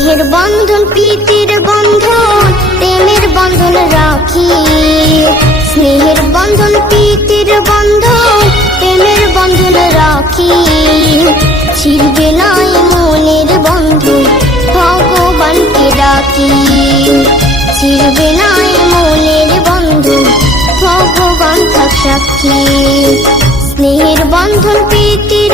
স্নেহের বন্ধন, প্রীতির বন্ধন, প্রেমের বন্ধন রাখি। স্নেহের বন্ধন, প্রীতির বন্ধন, প্রেমের বন্ধন রাখি। ছিলবে নাই মনের বন্ধু, ভগবানকে ডাকি। ছিলবে নাই মনের বন্ধু, ভগবান থাক সাক্ষী। স্নেহের বন্ধন, প্রীতির